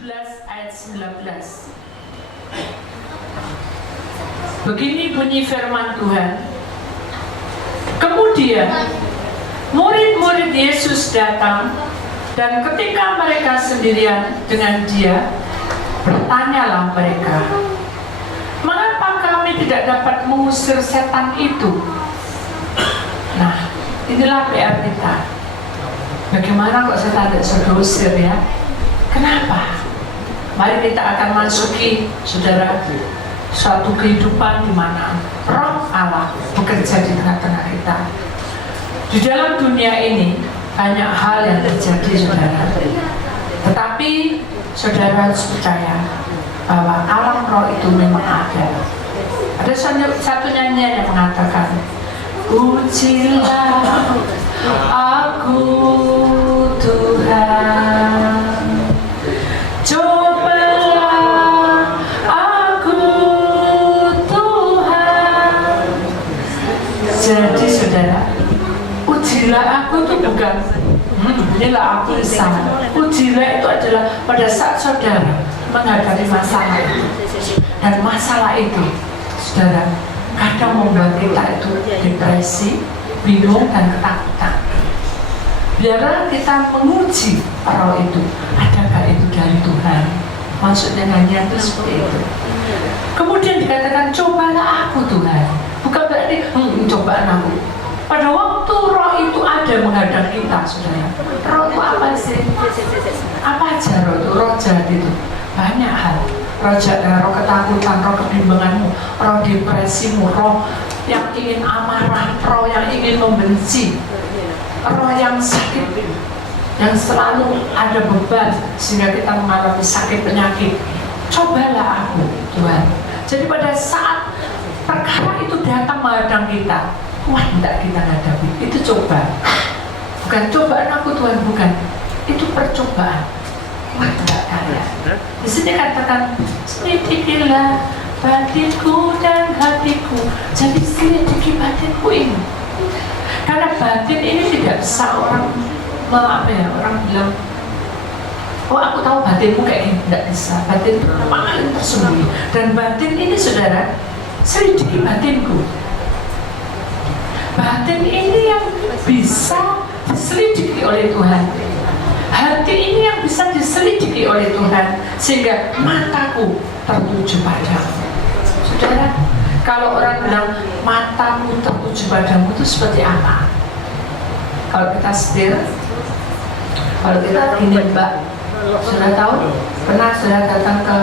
17 ayat 19. Begini bunyi firman Tuhan. Kemudian murid-murid Yesus datang, dan ketika mereka sendirian dengan Dia, bertanyalah mereka, "Mengapa kami tidak dapat mengusir setan itu?" Nah, inilah PR kita. Bagaimana kok setan tidak bisa diusir ya? Kenapa? Mari kita akan masuki, saudara, suatu kehidupan di mana Roh Allah bekerja di tengah-tengah kita. Di dalam dunia ini banyak hal yang terjadi, saudara. Tetapi saudara harus percaya bahwa alam roh itu memang ada. Ada satu nyanyian yang mengatakan, "Ujilah aku Tuhan, cobalah aku Tuhan." Jadi saudara, ujilah aku itu bukan inilah aku di sana. Ujilah itu adalah pada saat saudara menghadapi masalah itu. Dan masalah itu, saudara, kadang membuat kita itu depresi, bingung, dan ketakutan. Biarlah kita menguji roh itu, adakah itu dari Tuhan. Maksudnya nyanyian itu seperti itu. Kemudian dikatakan, "Cobalah aku Tuhan." Bukan berarti cobaan aku. Pada waktu roh itu ada menghadap kita, saudara. Roh itu apa sih? Apa aja roh itu? Roh jahat itu banyak hal. Roh jahat, roh ketakutan, roh kebimbanganmu, roh depresimu, roh yang ingin amarah, roh yang ingin membenci, roh yang sakit, yang selalu ada beban sehingga kita mengalami sakit penyakit. Cobalah aku Tuhan. Jadi pada saat perkara itu datang menghadang kita, wah, tidak kita hadapi, itu coba. Bukan cobaan aku Tuhan, bukan. Itu percobaan. Wah, tidak kaya. Di sini katakan, "Selidikilah batinku dan hatiku." Jadi selidiki batinku ini. Karena batin ini tidak bisa orang orang bilang, "Oh, aku tahu batinmu kayak gini." Tidak bisa. Batin itu paling tersembunyi. Dan batin ini, saudara, selidiki batinku. Batin ini yang bisa diselidiki oleh Tuhan. Hati ini yang bisa diselidiki oleh Tuhan, sehingga mataku tertuju padamu. Saudara, kalau orang bilang matamu tertuju padamu itu seperti apa? Kalau kita setir, kalau kita ini Mbak, sudah tahu? Pernah sudah datang ke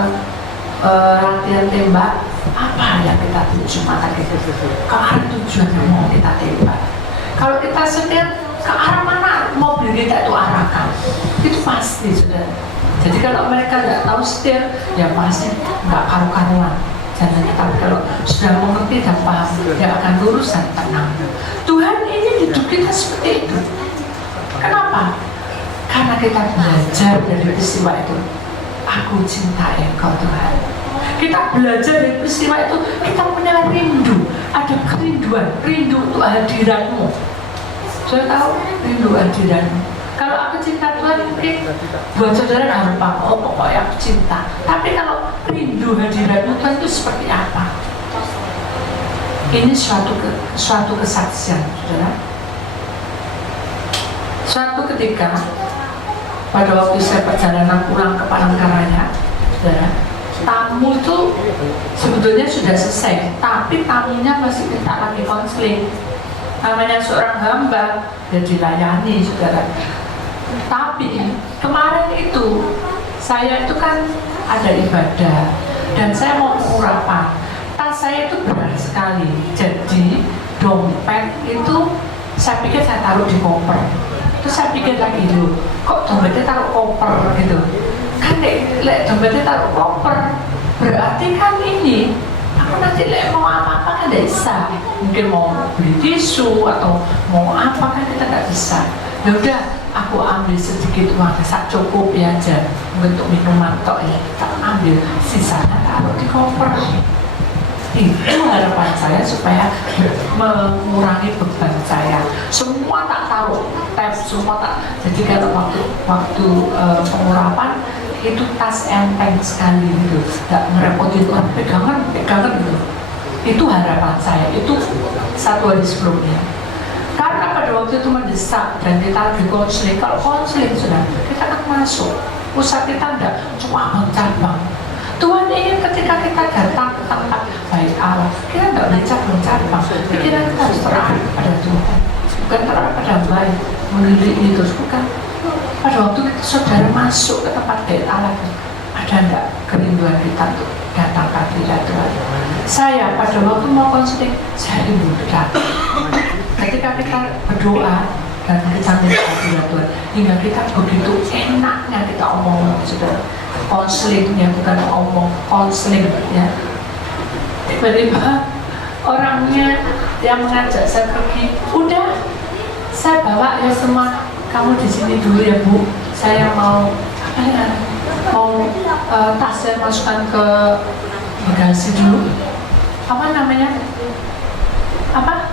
latihan tembak? Apa yang kita tuju mata kita? Ke arah tujuan yang mau kita tembak. Kalau kita setir, ke arah mana mobil kita itu arahkan? Itu pasti, saudara. Jadi kalau mereka nggak tahu setir, ya pasti nggak karu-karuan. Jangan. Tapi kalau sudah mengerti dan paham, dia akan lurus dan tenang. Tuhan ini hidup kita seperti itu. Kenapa? Karena kita belajar dari peristiwa itu. Aku cinta Engkau Tuhan. Kita belajar dari peristiwa itu, kita punya rindu, ada kerinduan, rindu untuk hadiratmu. Saya tahu rindu hadiratmu. Kalau aku cinta Tuhan, mungkin buat saudara gampang, oh pokoknya aku cinta. Tapi kalau rindu hadiratmu Tuhan itu seperti apa? Ini suatu kesaksian, saudara. Suatu ketika, pada waktu saya perjalanan pulang ke Palangkaraya, saudara, tamu itu sebetulnya sudah selesai, tapi tamunya masih minta lagi konseling. Namanya seorang hamba, ya dilayani, saudara. Tapi kemarin itu saya itu kan ada ibadah dan saya mau pengurapan. Tas saya itu berat sekali, jadi dompet itu saya pikir saya taruh di koper. Terus saya pikir lagi, loh, kok dompetnya taruh koper gitu? Kan dompetnya taruh koper, berarti kan ini aku nanti mau apa-apa kan tidak bisa. Mungkin mau beli tisu atau mau apa kan kita tidak bisa. Ya udah, aku ambil sedikit uang, sak cukup ya aja untuk minuman tok ya. Tak ambil, sisanya taruh di koper. Itu harapan saya supaya mengurangi beban saya. Semua tak taruh tab, semua tak. Jadi kalau waktu pengurapan itu tas enteng sekali gitu, nggak ngerepotin orang, pegangan gitu. Itu harapan saya, itu 1 hari sebelumnya. Karena pada waktu itu mendesak dan kita lagi konseling. Kalau konseling sudah, kita akan masuk. Usaha kita enggak cuma cabang. Tuhan ingin ketika kita datang ke tempat baik Allah, kita enggak bercabang-cabang. Pikiran kita harus terarah pada Tuhan, bukan terarah pada baik, mengelilingi terus, bukan. Pada waktu itu saudara masuk ke tempat baik Allah, ada enggak kerinduan kita untuk datang ke hadirat Tuhan? Saya pada waktu mau konseling, saya rindu datang. Ketika kita berdoa dan kita minta hadirat Tuhan, hingga kita begitu enaknya kita omong, saudara. Konselingnya bukan omong, konseling ya. Tiba-tiba orangnya yang mengajak saya pergi, udah saya bawa ya semua, kamu di sini dulu ya Bu, saya mau apa ya, mau tas saya masukkan ke bagasi dulu. Apa namanya? Apa?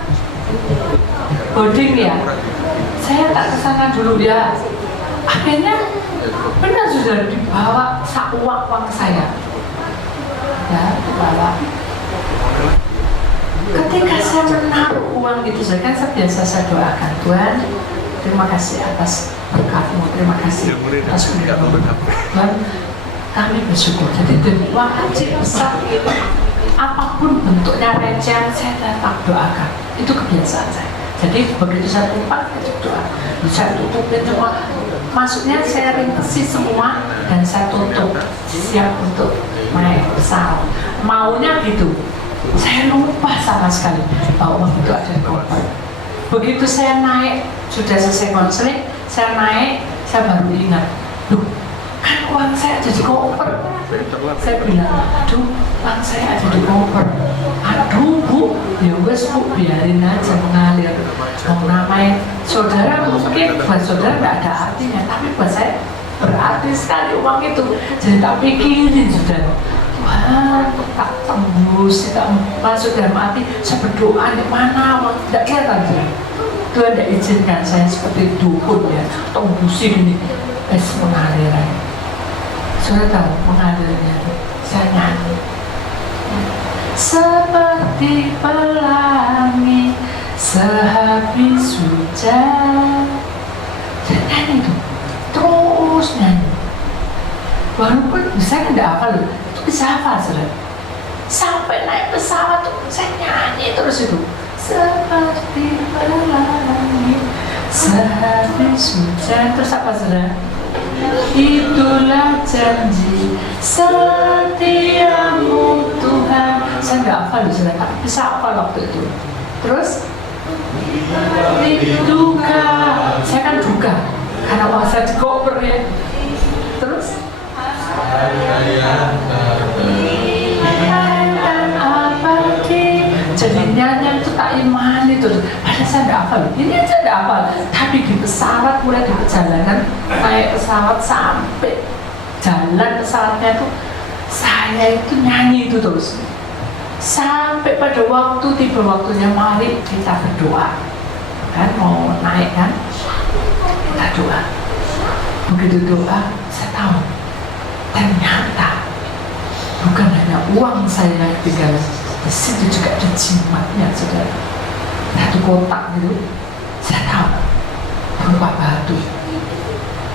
Boarding ya. Saya tak kesana dulu ya. Akhirnya benar sudah dibawa uang saya. Ya, dibawa. Ketika saya menaruh uang itu, saya kan biasa saya doakan, Tuhan, terima kasih atas berkat-Mu, terima kasih atas berkat-Mu. Tuhan, kami bersyukur. Jadi dengan uang kecil besar itu, apapun bentuknya recehan, saya tetap doakan. Itu kebiasaan saya. Jadi begitu saya tumpah, saya doa. Saya tutupin semua. Maksudnya saya ringkesi semua dan saya tutup, siap untuk naik pesawat. Maunya gitu. Saya lupa sama sekali bahwa itu ada koper. Begitu saya naik, sudah selesai konseling, saya naik, saya baru ingat, loh, kan uang saya ada di koper. Saya bilang, aduh, uang saya ada di koper. Aduh Bu, ya wes Bu, biarin aja mengalir. Mau namanya saudara, mungkin buat saudara nggak ada artinya, tapi buat saya berarti sekali uang itu. Jadi tak pikirin saudara, wah tak tembus, tak masuk dalam hati. Saya berdoa di mana uang tidak kelihatan. Tuhan tidak izinkan saya seperti dukun ya, tembusi gini, mengalir. Saudara tahu mengalirnya, saya nyanyi seperti pelangi sehabis hujan. Saya nyanyi itu, terus nyanyi. Walaupun saya tidak hafal, itu bisa hafal saudara. Sampai naik pesawat tuh saya nyanyi terus itu, seperti pelangi sehabis hujan. Terus apa saudara? Itulah janji setiamu Tuhan. Saya nggak hafal saudara, tapi bisa hafal waktu itu. Terus duka, saya kan duka karena uang saya dikoper ya. Terus jadi nyanyi itu tak iman itu. Padahal saya tidak hafal, ini aja tidak hafal. Tapi di pesawat, mulai di perjalanan naik pesawat sampai jalan pesawatnya itu, saya itu nyanyi itu terus. Sampai pada waktu tiba waktunya, mari kita berdoa. Kan mau naik kan, kita doa. Begitu doa, saya tahu ternyata bukan hanya uang saya yang tinggal di situ, juga ada jimatnya saudara. Satu kotak gitu, saya tahu berupa batu.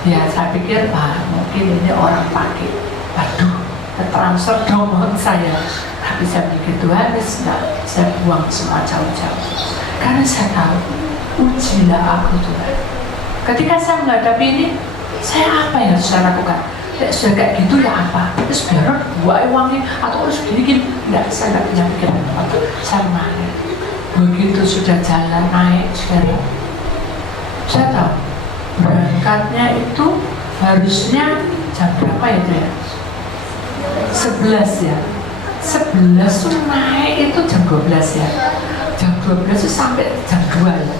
Ya saya pikir mungkin ini orang pakai, aduh, transfer dong uang saya. Tapi saya pikir Tuhan, saya buang semua jauh-jauh. Karena saya tahu, ujilah aku Tuhan. Ketika saya menghadapi ini, saya apa yang harus saya lakukan? Sudah kayak gitu ya apa? Terus biar buat uangnya atau harus gini-gini? Enggak, saya nggak punya pikiran apa. Saya mengalir. Begitu sudah jalan naik, saya tahu berangkatnya itu harusnya jam berapa itu ya? 11 ya. 11 tuh naik itu jam 12 ya. Jam 12 itu sampai jam 2 ya.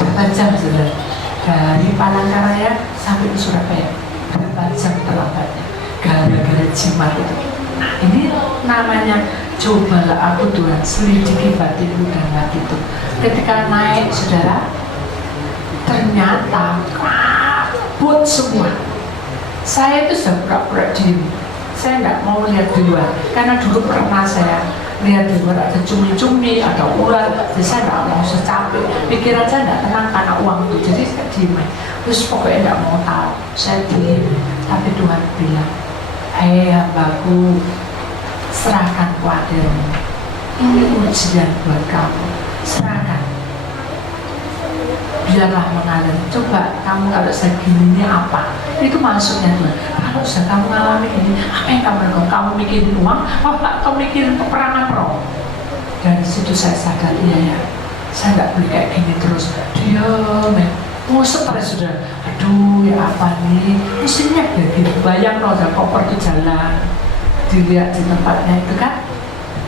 Berapa jam saudara? Dari Palangkaraya sampai ke Surabaya. Berapa jam terlambatnya? Gara-gara jimat itu. Nah ini namanya cobalah aku Tuhan, selidiki batinmu dan hatiku. Ketika naik saudara, ternyata kabut semua. Saya itu sudah pura-pura diem. Saya nggak mau lihat di luar, karena dulu pernah saya lihat di luar ada cumi-cumi, ada ular, jadi saya nggak mau, secapek pikiran saya nggak tenang karena uang itu, jadi saya diem. Terus pokoknya nggak mau tahu, saya diem. Tapi Tuhan bilang, hei hambaku, serahkan padamu, ini ujian buat kamu, serahkan, biarlah mengalir. Coba kamu kalau saya gini ini apa? Itu maksudnya Tuhan. Kalau sudah kamu ngalami ini, apa yang kamu lakukan? Kamu mikirin uang, atau mikirin peperangan roh? Dan disitu saya sadar, iya ya, saya nggak boleh kayak gini terus. Diam ya, mau stres sudah. Aduh ya apa nih? Mestinya gitu. Bayang loh, koper itu jalan, dilihat di tempatnya itu kan,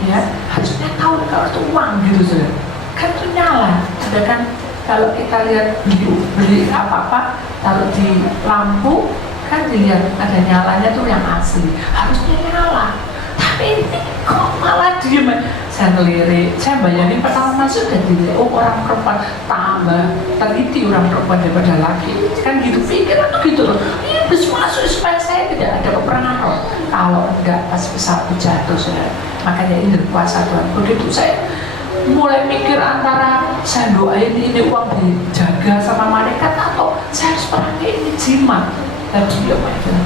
ya harusnya tahu kalau itu uang gitu sudah. Kan itu nyala, sudah kan. Kalau kita lihat beli apa-apa taruh di lampu kan dilihat ada nyalanya tuh yang asli, harusnya nyala. Tapi ini kok malah diem. Saya ngelirik, saya bayangin pertama masuk dan dilihat, oh orang perempuan tambah teliti orang perempuan daripada laki, kan gitu pikiran tuh gitu loh. Ini harus masuk supaya saya tidak ada peperangan roh. Kalau enggak pas pesawat jatuh sudah. Makanya ini kuasa Tuhan. Begitu saya mulai mikir antara saya doain ini uang dijaga sama malaikat atau saya harus pakai ini jimat. Tadi ya macam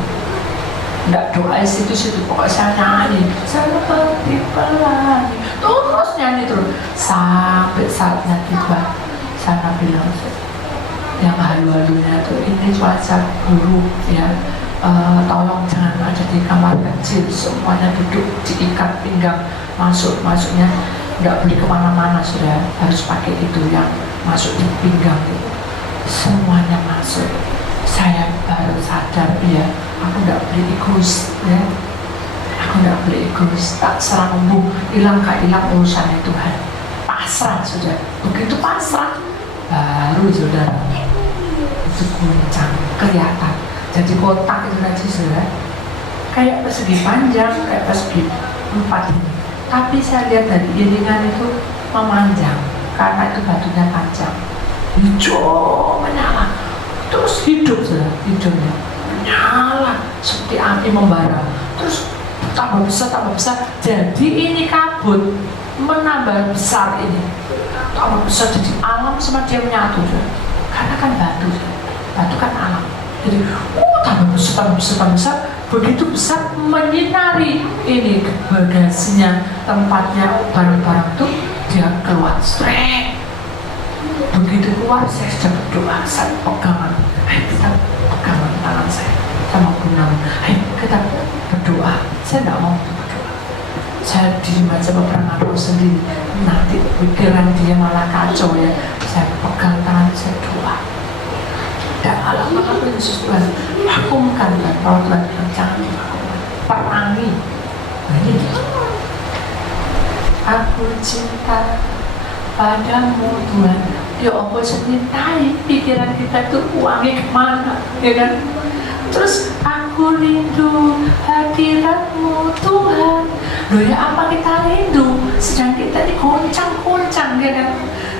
enggak doa situ-situ, pokoknya saya nyanyi seperti pelangi, terus nyanyi terus sampai saatnya tiba. Saya bilang yang halu-halunya tuh, ini cuaca buruk ya, tolong jangan ada di kamar kecil, semuanya duduk diikat pinggang, masuknya nggak boleh kemana-mana, sudah harus pakai itu yang masuk di pinggang itu. Semuanya masuk. Saya baru sadar ya, aku nggak boleh egois ya, aku nggak boleh egois, tak serang hilang gak hilang urusannya Tuhan, pasrah sudah. Begitu pasrah baru saudara itu guncang kelihatan, jadi kotak itu nanti sudah kayak persegi panjang, kayak persegi 4 ini. Tapi saya lihat dari iringan itu memanjang karena itu batunya panjang, hijau menyala, terus hidup sudah, hidupnya menyala seperti api membara, terus tambah besar. Jadi ini kabut menambah besar, ini tambah besar, jadi alam sama dia menyatu sudah. Karena kan batu kan alam, jadi tambah besar. Begitu besar menyinari ini bagasinya, tempatnya barang-barang itu, dia keluar strek. Begitu keluar saya sudah berdoa, saya pegangan, kita pegangan tangan saya sama Gunawan, kita berdoa. Saya tidak mau berdoa, saya diem aja peperangan roh sendiri, nanti pikiran dia malah kacau ya. Saya pegang tangan, saya doa, dan alam-alam Yesus Tuhan vakumkan, dan kalau Tuhan bilang jangan divakumkan, perangi. Nah ini gitu. Aku cinta padamu Tuhan. Ya Allah, cintai pikiran kita tuh uangnya kemana, ya kan? Terus aku rindu hadiratmu Tuhan. Loh ya apa kita rindu, sedang kita diguncang-guncang, ya kan?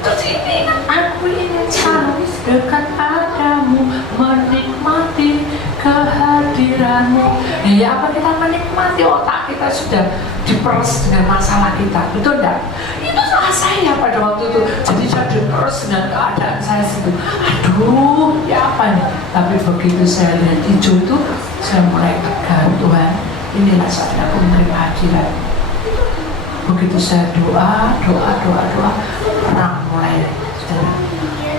Terus ini kan aku ingin selalu dekat padamu, menikmati kehadiranmu. Ya apa kita menikmati, otak kita sudah diperes dengan masalah kita, betul enggak? Itu salah saya pada waktu itu. Jadi saya diperes dengan keadaan saya situ. Aduh, ya apa nih? Tapi begitu saya lihat hijau itu, saya mulai tegar, Tuhan, inilah saatnya aku menerima hadirat. Begitu saya doa, perang mulai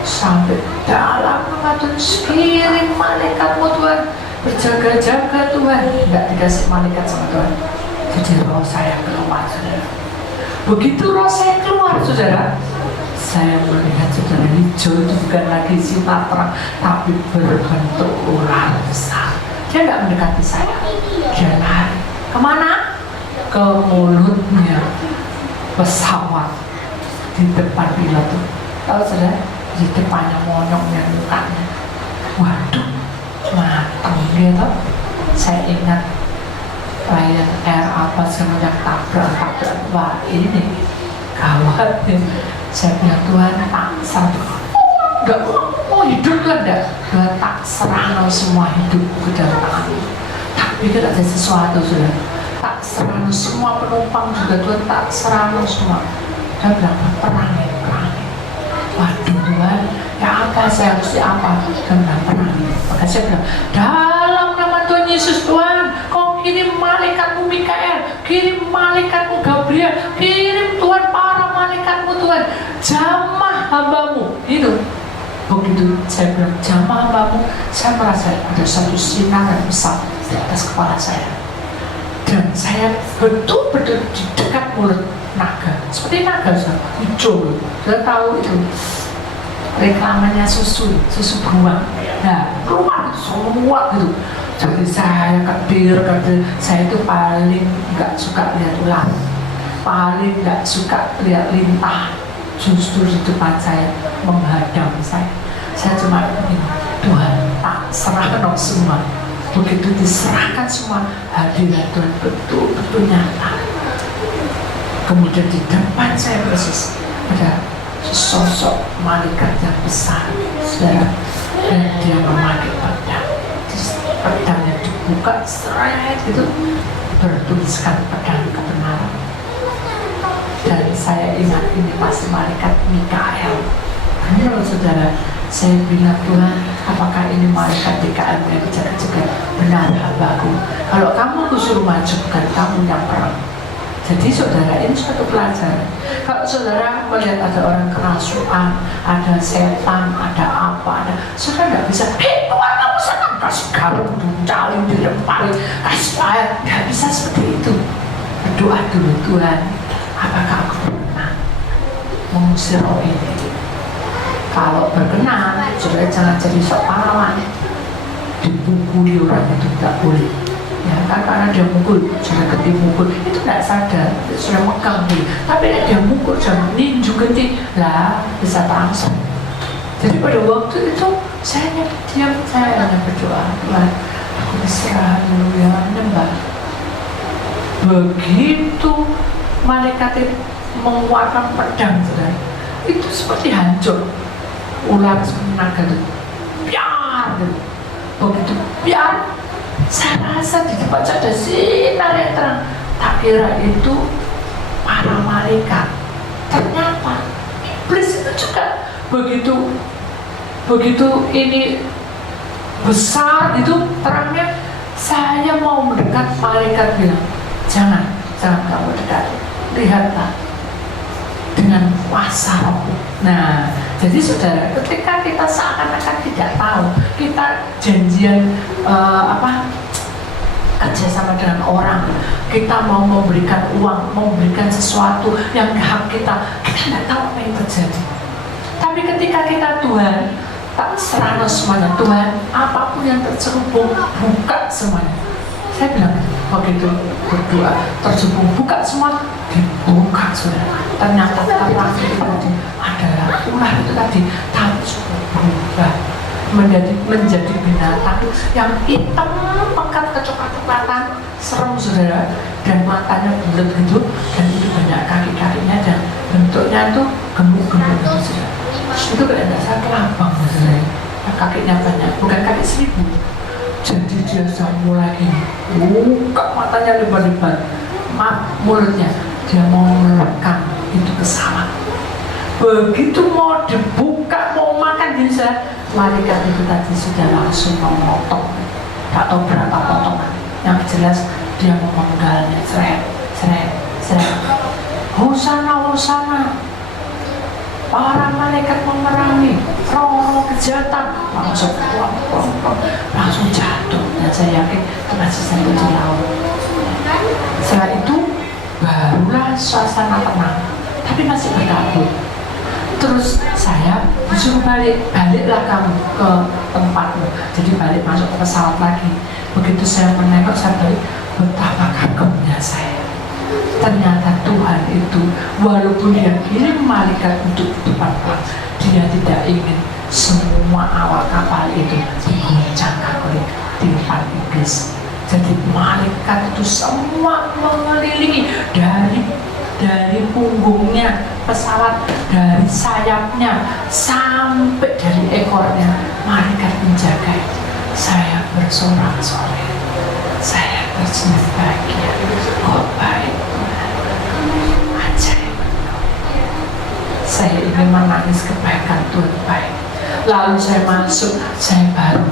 sampai dalam mengatur, kirim malaikatmu Tuhan, berjaga-jaga Tuhan. Enggak dikasih malaikat sama Tuhan. Jadi roh saya keluar, saudara. Begitu roh saya keluar, saudara, saya melihat saudara, hijau itu bukan lagi sinar terang, tapi berbentuk ular besar. Dia tidak mendekati saya, dia lari kemana? Ke mulutnya pesawat di depan pilot itu. Tahu saudara, di depannya monyoknya mukanya. Waduh, matang gitu. Saya ingat Lion Air apa semenjak tabrak. Wah ini gawat ya. Saya bilang Tuhan paksa. Enggak, hidup kan enggak. Tuhan tak serahkan semua hidup ke dalam tangan. pikir ada sesuatu sudah. Tak serang semua penumpang juga Tuhan, tak serang semua. Dia bilang perangi. Waduh Tuhan, ya apa saya harus apa? Dia bilang perangi. Maka saya bilang, dalam nama Tuhan Yesus Tuhan, Kau kirim malaikatmu Mikael, kirim malaikatmu Gabriel, kirim Tuhan para malaikatmu Tuhan, jamah hambamu. Itu. Begitu saya bilang jamah hambamu, saya merasa ada satu sinar yang besar di atas kepala saya. Dan saya betul-betul di dekat mulut naga, seperti naga hijau. Saya tahu itu reklamannya susu beruang. Nah, keluar semua gitu. Jadi saya ketir, saya itu paling nggak suka lihat ular, paling nggak suka lihat lintah. Justru di depan saya menghadang saya. Saya cuma ingin Tuhan tak serahkan semua. Begitu diserahkan semua, hadirat Tuhan betul-betul nyata. Kemudian di depan saya persis ada sosok malaikat yang besar, saudara, dan dia memakai pedang. Pedangnya dibuka, seret gitu, bertuliskan pedang kebenaran. Dan saya ingat ini pasti malaikat Mikael. Benar saudara, saya bilang Tuhan, apakah ini malaikat DKM yang jaga-jaga benar hambaku? Kalau kamu suruh maju, bukan kamu yang perang. Jadi saudara, ini suatu pelajaran. Kalau saudara melihat ada orang kerasukan, ada setan, ada apa, saudara nggak bisa, hei Tuhan kamu senang, kasih garam, dicaling, dilemparin, kasih air, nggak bisa seperti itu. Berdoa dulu, Tuhan, apakah aku pernah mengusir roh ini? Kalau berkenan, saudara jangan jadi sok pahlawan. Dipukuli orang itu tidak boleh. Ya kan, karena dia mukul, jangan gede mukul, itu tidak sadar, sudah megang dia. Tapi dia mukul, jangan ninju gede, lah bisa langsung. Jadi pada waktu itu saya diam, saya hanya berdoa, Tuhan, aku berserah dulu ya, nyembah. Begitu malaikat itu mengeluarkan pedang, saudara, itu seperti hancur. Ular naga itu biar gitu. Begitu biar, saya rasa di depan saya ada sinar yang terang. Tak kira itu para malaikat. Ternyata iblis itu juga begitu ini besar itu terangnya. Saya mau mendekat, malaikat bilang, jangan kamu dekat, lihatlah dengan kuasa roh. Nah, jadi saudara, ketika kita seakan-akan tidak tahu, kita janjian kerja sama dengan orang, kita mau memberikan uang, mau memberikan sesuatu yang hak kita tidak tahu apa yang terjadi. Tapi ketika kita Tuhan, tak serahkan semuanya, Tuhan, apapun yang terselubung, buka semuanya. Saya bilang, begitu berdoa, terselubung, buka semua, dibuka saudara. Ternyata terang itu tadi adalah ular itu tadi, tapi sudah berubah menjadi binatang yang hitam pekat kecoklat-coklatan, serem saudara, dan matanya bulat gitu, dan itu banyak kaki-kakinya dan bentuknya itu gemuk-gemuk gitu saudara. Itu kalau tidak salah kelabang saudara, kakinya banyak, bukan kaki seribu. Jadi dia sambung lagi, buka matanya lebar-lebar, mulutnya dia mau melekam itu pesawat. Begitu mau dibuka, mau makan bisa, malaikat itu tadi sudah langsung memotong, tak tahu berapa potongan. Yang jelas dia memenggalnya, seret. Hosana, para malaikat memerangi roh kejahatan, langsung langsung jatuh. Dan saya yakin itu masih sampai di laut. Setelah itu barulah suasana tenang, tapi masih berkabut. Terus saya disuruh baliklah kamu ke tempatmu. Jadi balik masuk ke pesawat lagi. Begitu saya menengok, saya balik, betapa kagumnya saya. Ternyata Tuhan itu, walaupun dia kirim malaikat untuk depan, dia tidak ingin semua awak kapal itu digoncangkan oleh tiupan iblis. Jadi malaikat itu semua mengelilingi dari punggungnya pesawat, dari sayapnya sampai dari ekornya, malaikat menjaga. Saya bersorak-sorai, saya Lalu saya masuk, saya baru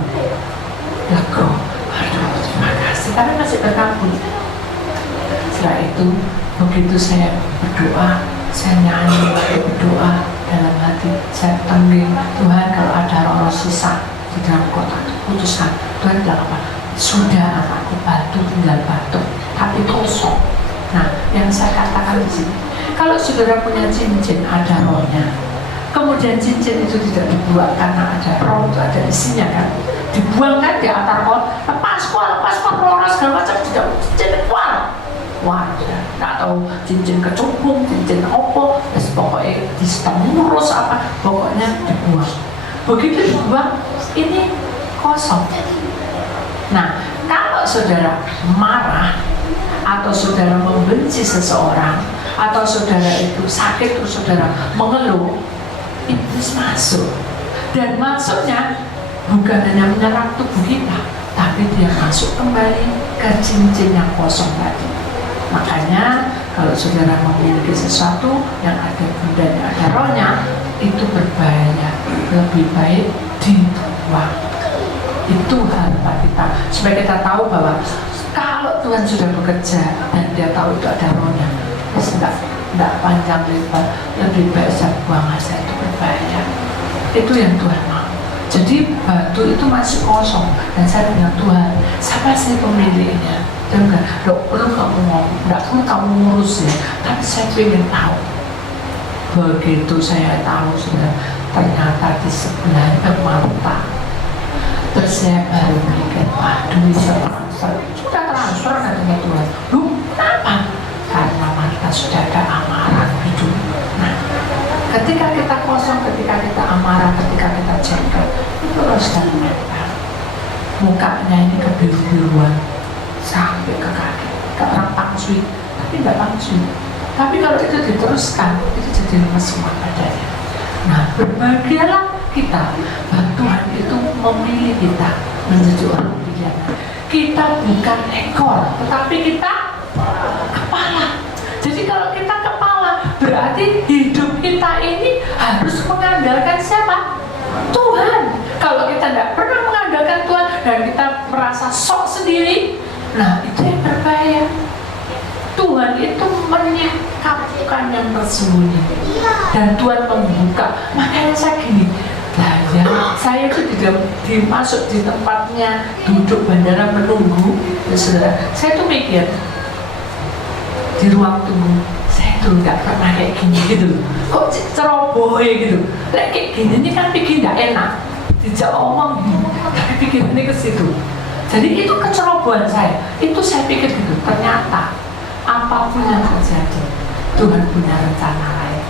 lega. Aduh, terima kasih, karena masih berkabut. Setelah itu, begitu saya berdoa, saya nyanyi, berdoa dalam hati, saya panggil Tuhan, kalau ada orang susah di dalam kota, putuskan. Tuhan bilang apa? Sudah anakku, batu tinggal batu, tapi kosong. Nah, yang saya katakan di sini, kalau saudara punya cincin ada rohnya, kemudian cincin itu tidak dibuang karena ada roh, itu ada isinya kan, dibuang kan di antar pohon, lepas roh segala macam, tidak cincin kual. Wah, nggak tahu cincin kecubung, cincin opo, pokoknya distemurus apa, pokoknya dibuang. Begitu dibuang, ini kosong. Nah, kalau saudara marah atau saudara membenci seseorang, atau saudara itu sakit terus saudara mengeluh, iblis masuk. Dan masuknya bukan hanya menyerang tubuh kita, tapi dia masuk kembali ke cincin yang kosong tadi. Makanya kalau saudara memiliki sesuatu yang ada bundanya, ada rohnya, itu berbahaya. Lebih baik dibuang. Itu harapan kita, supaya kita tahu bahwa kalau Tuhan sudah bekerja dan dia tahu itu ada rohnya, tidak panjang lebar, lebih baik saya buang aja, itu berbahaya. Itu yang Tuhan mau. Jadi batu itu masih kosong, dan saya bilang, Tuhan, siapa sih pemiliknya? Dan enggak perlu kamu ngomong, enggak perlu kamu ngurus ya, tapi saya ingin tahu. Begitu saya tahu sudah, ternyata di sebelahnya Marta. Terus saya baru mikir, waduh bisa transfer, sudah transfer katanya Tuhan. Loh, kenapa? Karena Marta sudah ada amarah hidup. Nah, ketika kita kosong, ketika kita amarah, ketika kita jengkel, itu harus dari mental. Mukanya ini kebiru-biruan sampai ke kaki, ke orang pangsui, tapi tidak pangsui. Tapi kalau itu diteruskan, itu jadi lemes semua badannya. Nah, berbahagialah kita, Tuhan itu memilih kita menjadi orang pilihan. Kita bukan ekor, tetapi kita kepala. Jadi kalau kita kepala, berarti hidup kita ini harus mengandalkan siapa? Tuhan. Kalau kita tidak pernah mengandalkan Tuhan dan kita merasa sok sendiri, nah itu yang berbahaya. Tuhan itu menyingkapkan yang tersembunyi dan Tuhan membuka. Makanya saya gini, nah ya, saya itu dimasuk di tempatnya duduk bandara menunggu, ya saudara. Saya tuh mikir di ruang tunggu, saya tuh nggak pernah kayak gini gitu. Kok ceroboh gitu? Kayak gini ini kan bikin nggak enak. Tidak omong, tapi pikirannya ke situ. Jadi itu kecerobohan saya. Itu saya pikir gitu. Ternyata apapun yang terjadi, Tuhan punya rencana lain.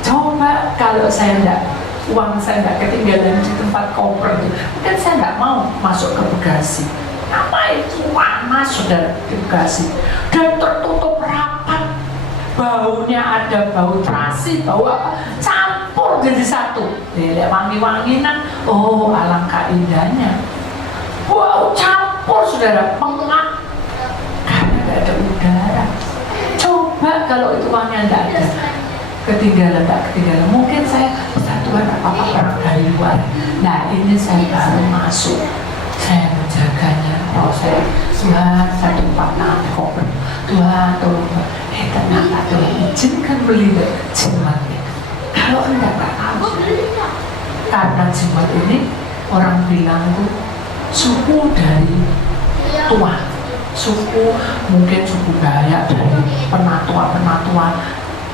Coba kalau saya uang saya tidak ketinggalan di tempat koper itu, mungkin saya tidak mau masuk ke bagasi. Ngapain? Panas sudah di bagasi dan tertutup rapat. Baunya ada bau terasi, bau apa? Campur jadi satu. Lihat wangi-wanginan. Oh, alangkah indahnya. Wow, campur saudara, pengap karena tidak ada udara. Coba kalau itu uangnya tidak ada, ketinggalan. Mungkin saya Tuhan apa-apa orang dari luar. Nah ini saya baru masuk, saya menjaganya. Oh saya, Tuhan saya tempatkan koper. Tuhan tolong. Ternyata Tuhan izinkan beli jimat itu. Kalau enggak tahu, karena jimat ini orang bilang tuh suku dari tua, suku mungkin suku Dayak dari penatua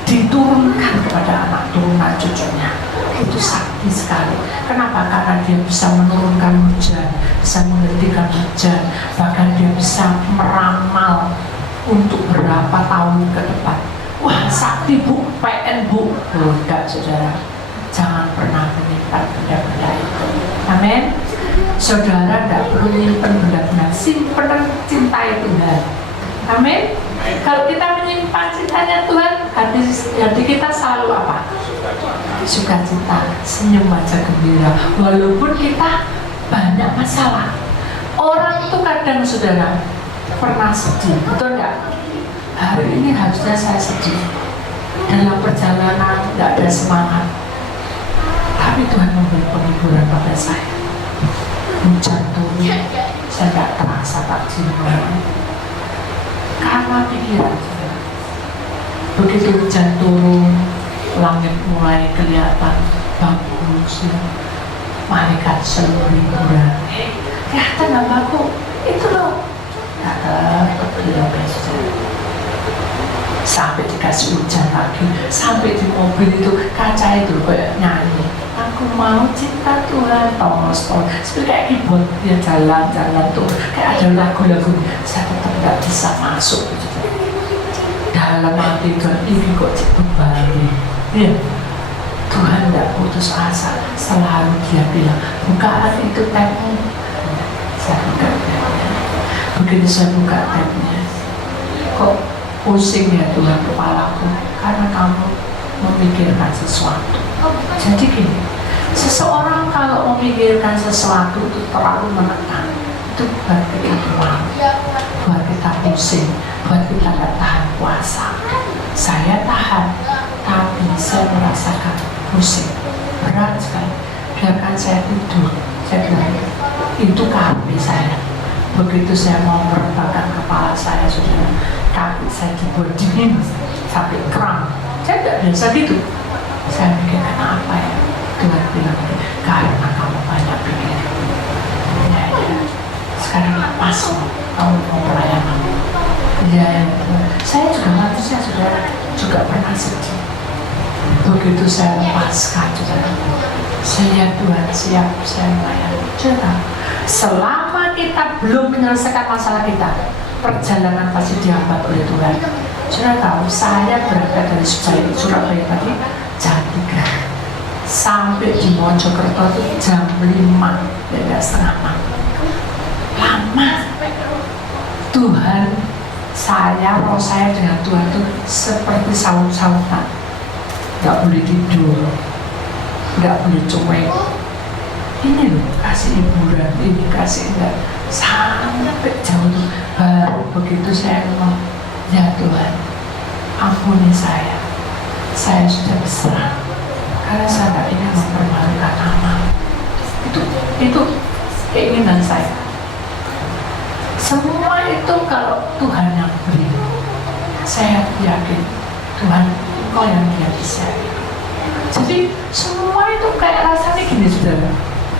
diturunkan kepada anak turunan cucunya. Itu sakti sekali. Kenapa? Karena dia bisa menurunkan hujan, bisa menghentikan hujan, bahkan dia bisa meramal untuk berapa tahun ke depan. Wah, sakti bu, PN bu. Enggak saudara, jangan pernah menyimpan benda-benda itu. Amin. Saudara tidak perlu menyimpan benda-benda, simpan cintai Tuhan. Amin. Kalau kita menyimpan cintanya Tuhan, hati kita selalu apa? Sukacita, senyum aja, gembira. Walaupun kita banyak masalah. Orang itu kadang saudara pernah sedih, betul enggak? Hari ini harusnya saya sedih. Dalam perjalanan tidak ada semangat. Tapi Tuhan memberi penghiburan pada saya. Hujan turun, saya tidak terasa tak jenuh. Karena pikiran saya. Begitu hujan turun, langit mulai kelihatan bagus ya. Malaikat seluruh hiburan. Kelihatan namaku, itu loh. Kata beliau besok. Sampai dikasih hujan lagi, sampai di mobil itu kaca itu kayak nyanyi. Aku mau cinta Tuhan, tos. Seperti kayak keyboard dia jalan tuh, kayak ada lagu-lagu. Saya tetap nggak bisa masuk. Gitu. Dalam hati Tuhan ini kok berbalik. Ya. Tuhan tidak putus asa. Selalu dia bilang, bukaan itu tabmu. Saya buka tabnya. Begitu saya buka tabnya, kok pusing ya Tuhan kepalaku, karena kamu memikirkan sesuatu. Jadi gini, seseorang kalau memikirkan sesuatu itu terlalu menekan, itu buat kita mual, buat kita pusing, buat kita tidak tahan puasa. Saya tahan, tapi saya merasakan pusing, berat sekali. Biarkan saya tidur, saya bilang itu kaki saya. Begitu saya mau merebahkan kepala saya, saudara, kaki saya dibuat dingin sampai kram. Saya tidak biasa gitu. Saya mikir kenapa ya? Tuhan bilang, karena kamu banyak pikir. Ya. Sekarang lepas kamu mau pelayanan. Ya. Saya juga manusia, saudara, juga pernah sedih. Begitu saya lepaskan, saudara, saya Tuhan siap, saya melayani. Saudara, selama kita belum menyelesaikan masalah kita, perjalanan pasti dihambat oleh Tuhan. Sudah tahu, saya berangkat dari Surabaya tadi jam 3 sampai di Mojokerto itu jam 5, ya setengah 6. Lama. Tuhan, roh saya dengan Tuhan itu seperti saut-sautan. Gak boleh tidur, gak boleh cuek. Ini loh, kasih hiburan, ini kasih enggak. Sampai jauh, baru begitu saya ngomong, ya Tuhan, ampuni saya sudah berserah, karena saya tidak ingin mempermalukan nama. Itu keinginan saya. Semua itu kalau Tuhan yang beri, saya yakin Tuhan, Engkau yang dia bisa. Jadi semua itu kayak rasanya gini, saudara.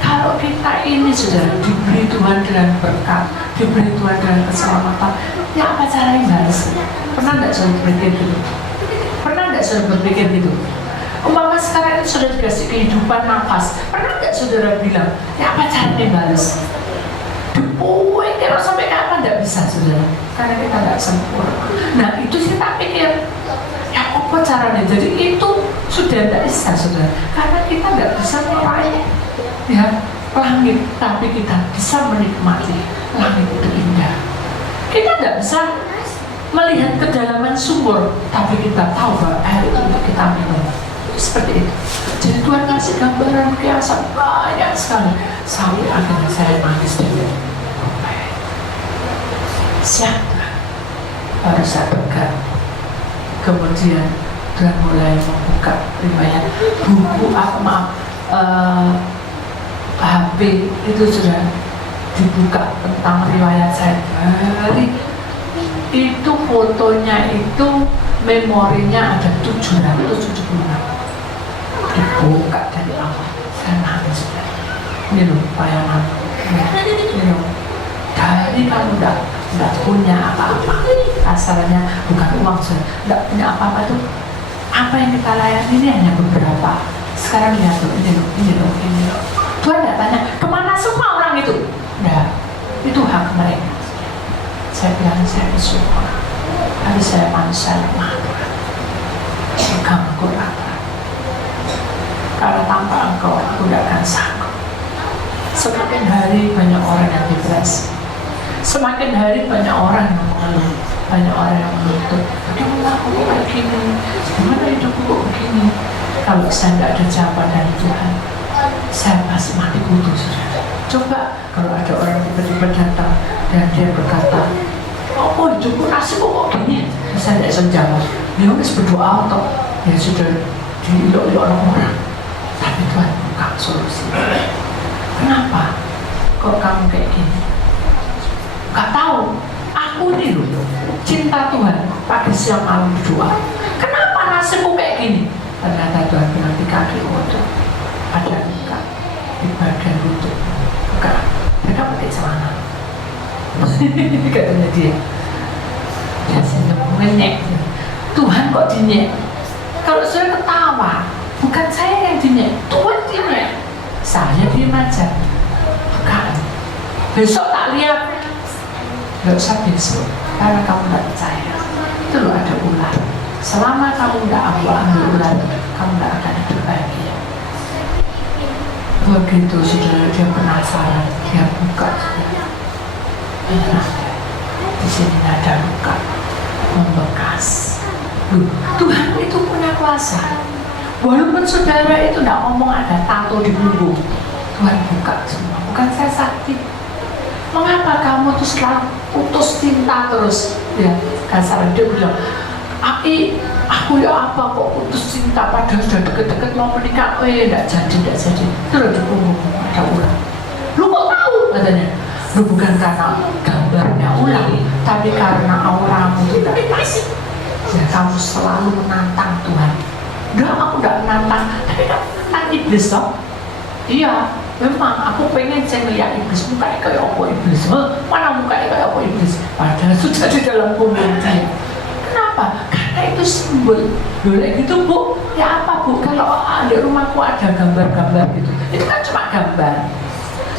Kalau kita ini sudah diberi Tuhan dengan berkat, diberi Tuhan dengan keselamatan, ya apa caranya balas? Pernah tidak saudara berpikir gitu? Pernah tidak saudara berpikir gitu? Umpama sekarang ini sudah dikasih kehidupan nafas, pernah tidak saudara bilang, ya apa caranya balas? Dipuing kira sampai kapan tidak bisa, saudara? Karena kita tidak sempurna. Nah itu kita pikir, ya apa caranya? Jadi itu sudah tidak bisa, saudara, karena kita tidak bisa meraih ya langit, tapi kita bisa menikmati langit itu indah. Kita tidak bisa melihat kedalaman sumur, tapi kita tahu bahwa air itu untuk kita minum. Seperti itu. Jadi Tuhan kasih gambaran kiasan banyak sekali, sampai akhirnya saya nangis dulu. Siapa? Baru saya pegang. Kemudian Tuhan mulai membuka riwayat buku, HP itu sudah dibuka tentang riwayat saya. Dari itu fotonya itu memorinya ada 776. Dibuka dari awal, saya nangis. Ini loh bayangan. Ini loh. Dari kamu tidak punya apa-apa, asalnya bukan uang, tidak punya apa-apa itu. Apa yang kita layani ini hanya beberapa. Sekarang lihat loh, ini loh. Tuhan tidak tanya, kemana semua orang itu? Tidak, itu hak mereka. Saya bilang, saya bersyukur. Tapi saya manusia lemah. Engkau kurang. Karena tanpa Engkau, aku tidak akan sanggup. Semakin hari banyak orang yang depresi. Semakin hari banyak orang yang mengeluh. Banyak orang yang menuntut. Bagaimana aku kayak gini? Bagaimana hidupku kok begini? Kalau saya tidak ada jawaban dari Tuhan, saya pasti mati kutu, saudara. Coba kalau ada orang tiba-tiba datang dan dia berkata, oh hidupku nasib kok gini, saya tidak bisa jawab. Dia harus berdoa atau ya sudah diilok-ilok orang. Tapi Tuhan buka solusi. Kenapa kok kamu kayak gini? Gak tahu. Aku nih loh, cinta Tuhan pagi siang malam berdoa. Kenapa nasibku kayak gini? Ternyata Tuhan bilang di kaki itu ada luka di bagian lutut. Luka. Mereka pakai celana. Katanya dia. Dia senyum ngenyek. Tuhan kok dinyek? Kalau saya ketawa, bukan saya yang dinyek, Tuhan dinyek. Saya diem aja. Bukan. Besok tak lihat. Gak usah besok, karena kamu gak percaya. Itu loh ada ular. Selama kamu gak ambil ular, kamu gak akan hidup bahagia. Begitu saudara dia penasaran, dia buka saudara. Nah, di sini ada luka membekas. Tuhan itu punya kuasa. Walaupun saudara itu gak ngomong ada tato di punggung, Tuhan buka semua. Bukan saya sakit. Mengapa kamu tuh selalu putus cinta terus? Ya, kasar dia bilang, aku ya apa kok putus cinta padahal sudah deket-deket mau menikah, enggak jadi. Terus di punggung ada ular. Lu kok tahu? Katanya. Lu bukan karena gambarnya ular, tapi karena auramu itu tidak pas. Ya, kamu selalu menantang Tuhan. Enggak, aku enggak menantang, tapi kamu menantang iblis dong. Iya. Memang aku pengen saya melihat iblis, mukanya kayak apa iblis? Mana mukanya kayak apa iblis? Padahal sudah di dalam punggung dia. Kenapa? Karena itu simbol. Boleh gitu bu? Ya apa bu? Kalau di rumahku ada gambar-gambar gitu, itu kan cuma gambar.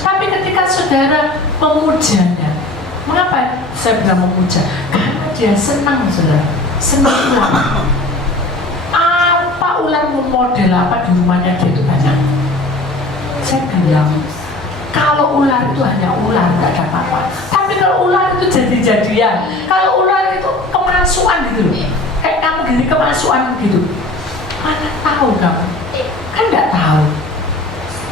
Tapi ketika saudara memujanya, mengapa saya bilang memuja? Karena dia senang saudara, senang ular. Apa ular model apa di rumahnya dia itu banyak. Saya bilang, kalau ular itu hanya ular, nggak ada apa-apa. Tapi kalau ular itu jadi-jadian, kalau ular itu kemasukan gitu loh, kayak kamu gini kemasukan gitu, mana tahu kamu? Kan nggak tahu.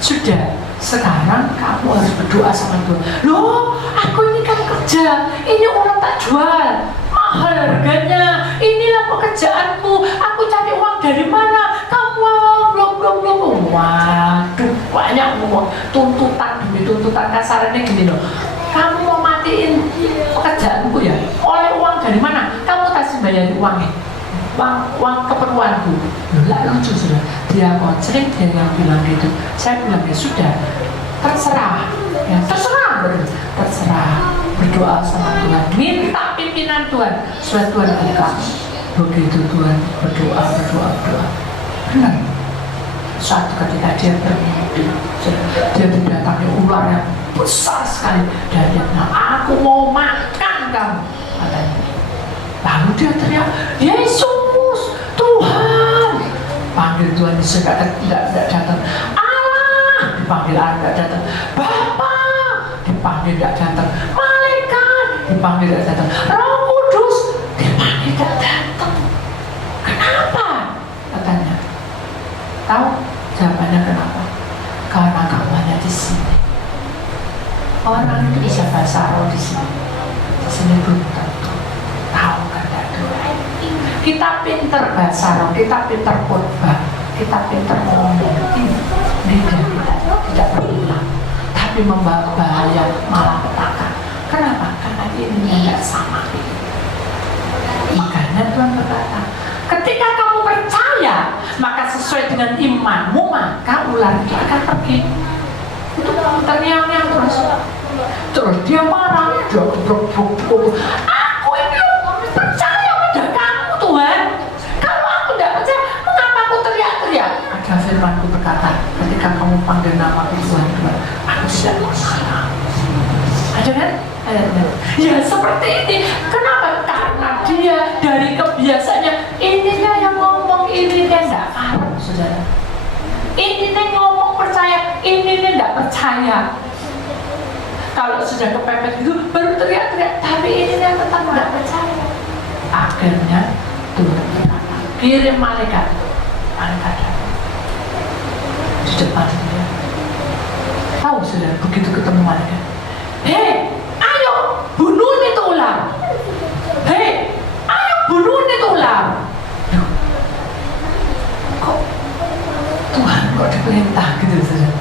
Sudah, sekarang kamu harus berdoa sama Tuhan. Loh, aku ini kan kerja, ini ular tak jual, mahal harganya, inilah pekerjaanku, aku cari uang dari mana? Kamu belum. Waduh, banyak ngomong tuntutan demi tuntutan, kasarnya gini loh. Kamu mau matiin pekerjaanku ya? Oleh uang dari mana? Kamu kasih bayar uangnya, uang keperluanku. Lah lucu sudah. Dia konsering, dia yang bilang gitu. Saya bilang ya sudah, terserah, ya terserah, terserah. Berdoa sama Tuhan, minta pimpinan Tuhan, supaya Tuhan buka. Begitu Tuhan berdoa. Benar. Suatu ketika dia bermimpi, dia didatangi ular yang besar sekali, dan dia bilang, aku mau makan kamu, katanya. Lalu dia teriak, Yesus, Tuhan. Panggil Tuhan, Yesus tidak datang. Allah, dipanggil Allah tidak datang. Bapa, dipanggil tidak datang. Malaikat, dipanggil tidak datang. Roh Kudus, dipanggil tidak datang. Kenapa? Katanya. Tahu jawabannya kenapa? Karena kamu hanya di sini. Orang itu bisa bahasa roh di sini. Di sini belum tentu tahu kehendak Tuhan. Kita pinter bahasa roh, kita pinter khotbah, kita pinter ngomong. Lidah kita tidak berulang, tapi membawa bahaya malapetaka. Kenapa? Karena ini tidak sama. Makanya Tuhan berkata, ketika kamu percaya, maka sesuai dengan imanmu, maka ular itu akan pergi. Itu ternyang-nyang terus dia marah, dia beruk. Aku ini percaya pada kamu Tuhan. Kalau aku tidak percaya, mengapa aku teriak-teriak? Ada firman-Ku berkata, ketika kamu panggil nama Tuhan, aku tidak marah. Ada kan? Ya seperti ini. Kenapa? Karena dia dari kebiasaannya, ininya yang ngomong, ininya tidak paham, saudara. Ininya ngomong percaya, ininya tidak percaya. Kalau sudah kepepet itu baru teriak-teriak, tapi ininya tetap tidak percaya. Akhirnya Tuhan berkata, kirim malaikat datang di depan dia. Tahu saudara, begitu ketemu malaikat, hei, ayo bunuh itu ular. Hei, ayo bunuh itu ular. Kok Tuhan kok diperintah gitu saudara?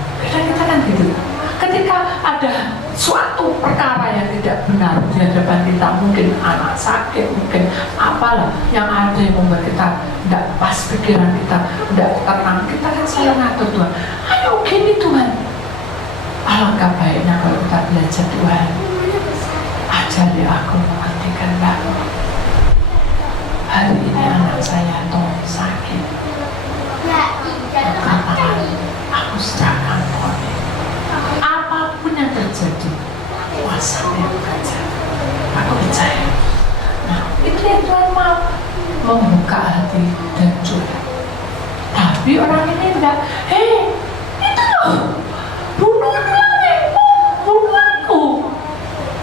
depan kita, mungkin anak sakit, mungkin apalah yang ada yang membuat kita tidak pas pikiran kita, tidak tenang, kita kan selalu ngatur Tuhan, ayo gini Tuhan. Alangkah baiknya kalau kita belajar Tuhan, ajari aku mengerti kehendak-Mu. Hari ini anak saya Tom sakit, katakan aku serahkan Tuhan. Apapun yang terjadi, kuasa yang bekerja, aku percaya. Nah, itu yang Tuhan mau, membuka hati dan curhat. Tapi orang ini enggak, hei, itu loh, bunuh aku.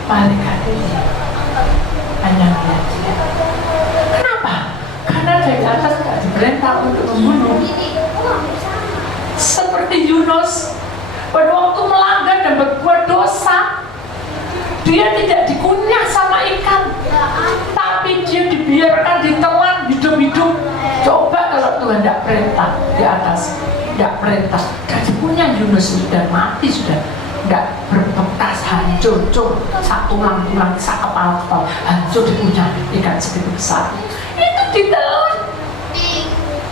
Malaikat ini hanya melihat dia. Kenapa? Karena dari atas enggak diperintah untuk membunuh. Seperti Yunus, pada waktu melanggar dan berbuat dosa, dia tidak dikunyah sama ikan, tapi dia dibiarkan ditelan hidup-hidup. Coba kalau Tuhan tidak perintah di atas, tidak perintah, dan dikunyah Yunus sudah mati, sudah tidak berbekas, hancur, satu tulang-tulang, sak kepala-kepala, hancur dikunyah ikan segitu besar. Itu ditelan.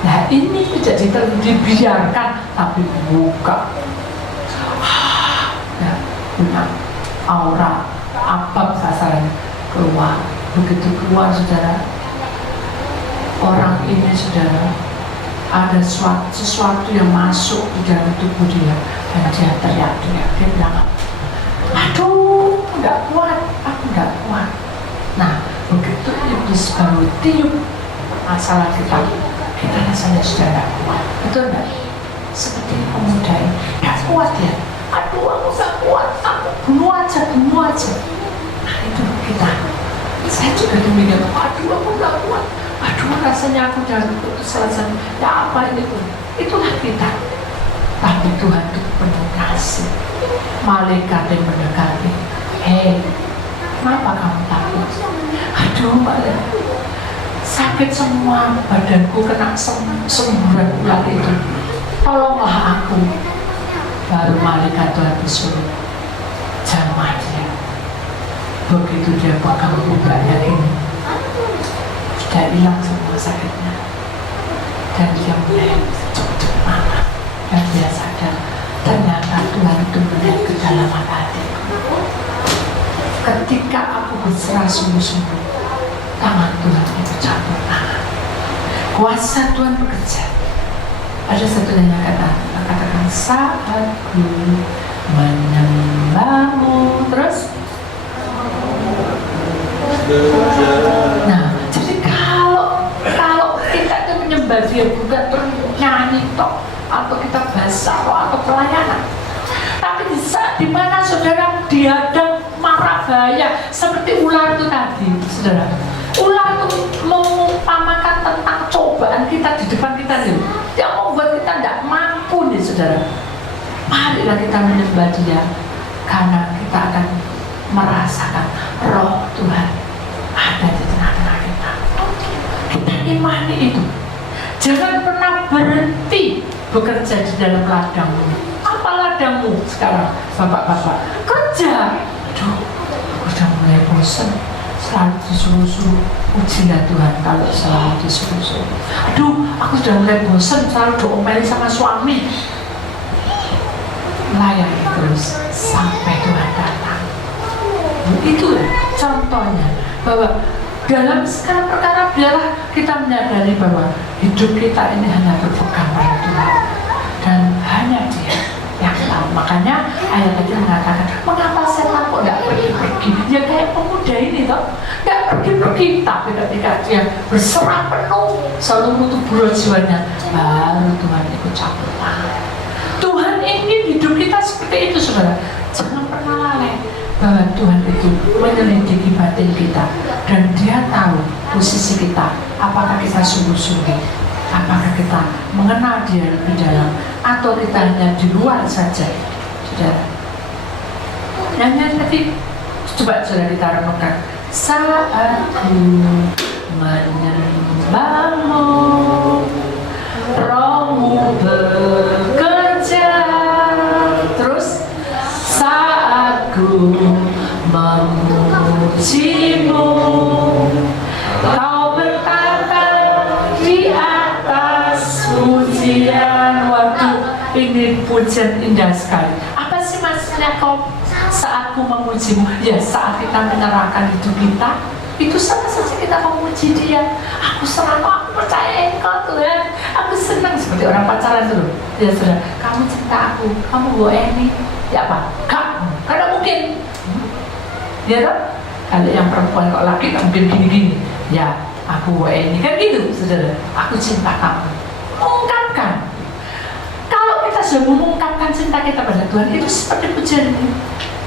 Nah ini tidak ditelan, dibiarkan, tapi buka. Ya, punya aura apa sasarannya keluar. Begitu keluar saudara, orang ini saudara, ada sesuatu yang masuk di dalam tubuh dia dan dia teriak-teriak. Dia bilang, aduh enggak kuat, aku enggak kuat. Nah begitu iblis baru tiup masalah kita rasanya sudah enggak kuat. Betul enggak? Seperti pemuda ini enggak kuat ya, aduh aku enggak kuat, aku bunuh aja. Nah itu kita. Saya juga demikian, aduh aku enggak kuat, aduh rasanya aku dalam keputusan, ya apa ini pun. Itulah kita. Tapi Tuhan itu penuh kasih. Malaikat yang mendekati, hei, kenapa kamu takut? Aduh malaikat, sakit semua badanku, kena semburan ular itu, tolonglah aku. Baru malaikat Tuhan disuruh, jamah dia. Begitu dia pegang ubahnya ini, sudah hilang semua sakitnya, dan dia mulai cepat marah, dan dia sadar ternyata Tuhan itu melihat ke dalam hatiku. Ketika aku berserah sungguh-sungguh, tangan Tuhan itu campur tangan, kuasa Tuhan bekerja. Ada satu yang katakan, saat ku menyembahmu, terus nah, jadi kalau kita itu menyembah dia bukan nyanyi toh, atau kita bahasa atau pelayanan, tapi di saat dimana saudara dihadang mara bahaya seperti ular itu tadi, saudara, ular itu mengumpamakan tentang cobaan kita di depan kita nih, yang membuat kita tidak mampu nih saudara. Marilah kita menyembah dia, karena kita akan merasakan roh Tuhan ada di tengah-tengah kita. Kita imani itu. Jangan pernah berhenti bekerja di dalam ladangmu. Apa ladangmu sekarang, bapak-bapak? Kerja. Aduh, aku sudah mulai bosan. Selalu disuruh-suruh. Ujilah Tuhan kalau selalu disuruh-suruh. Aduh, aku sudah mulai bosan selalu diomelin sama suami. Layani terus sampai Tuhan datang. Itu contohnya, bahwa dalam segala perkara biarlah kita menyadari bahwa hidup kita ini hanya berpegang pada Tuhan, dan hanya Dia yang tahu. Makanya ayat tadi mengatakan, mengapa saya kok tidak pergi-pergi? Ya kayak pemuda ini toh, tidak pergi-pergi, tapi ketika dia berserah penuh seluruh tubuh jiwanya, baru Tuhan ikut campur tangan. Tuhan ingin hidup kita seperti itu, saudara. Jangan pernah lalai bahwa Tuhan itu menyelidiki batin kita, dan Dia tahu posisi kita, apakah kita sungguh-sungguh, apakah kita mengenal Dia lebih dalam, atau kita hanya di luar saja, saudara. Yang tadi coba saudara kita renungkan, saat ku menyembahmu, rohmu bekerja, terus saat ku memuji memujimu. Kau bertata di atas pujian. Waduh, ini pujian indah sekali. Apa sih maksudnya kau saat ku memujimu? Ya saat kita menyerahkan hidup kita, itu sama saja kita memuji Dia. Aku serahkan, aku percaya Engkau Tuhan, aku senang. Seperti orang pacaran dulu. Ya sudah, kamu cinta aku, kamu bawa ini. Ya apa? Kak, karena mungkin. Ya kan? Kalau yang perempuan, kalau laki tak mungkin gini-gini. Ya, aku bawa ini. Kan gitu, saudara. Aku cinta kamu. Mengungkapkan. Kalau kita sudah mengungkapkan cinta kita pada Tuhan, itu seperti pujian ini.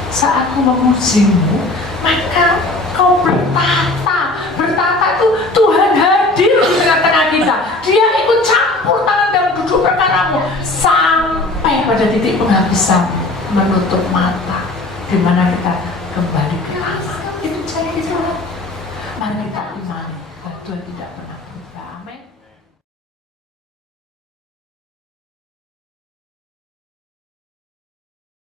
Saat aku memujimu, maka kau bertata. Bertata itu Tuhan hadir di tengah-tengah kita. Dia ikut campur tangan dalam duduk perkaramu sampai pada titik penghabisan, menutup mata, di mana kita kembali ke Allah. Itu cari Tuhan. Mari kita imani bahwa Tuhan tidak pernah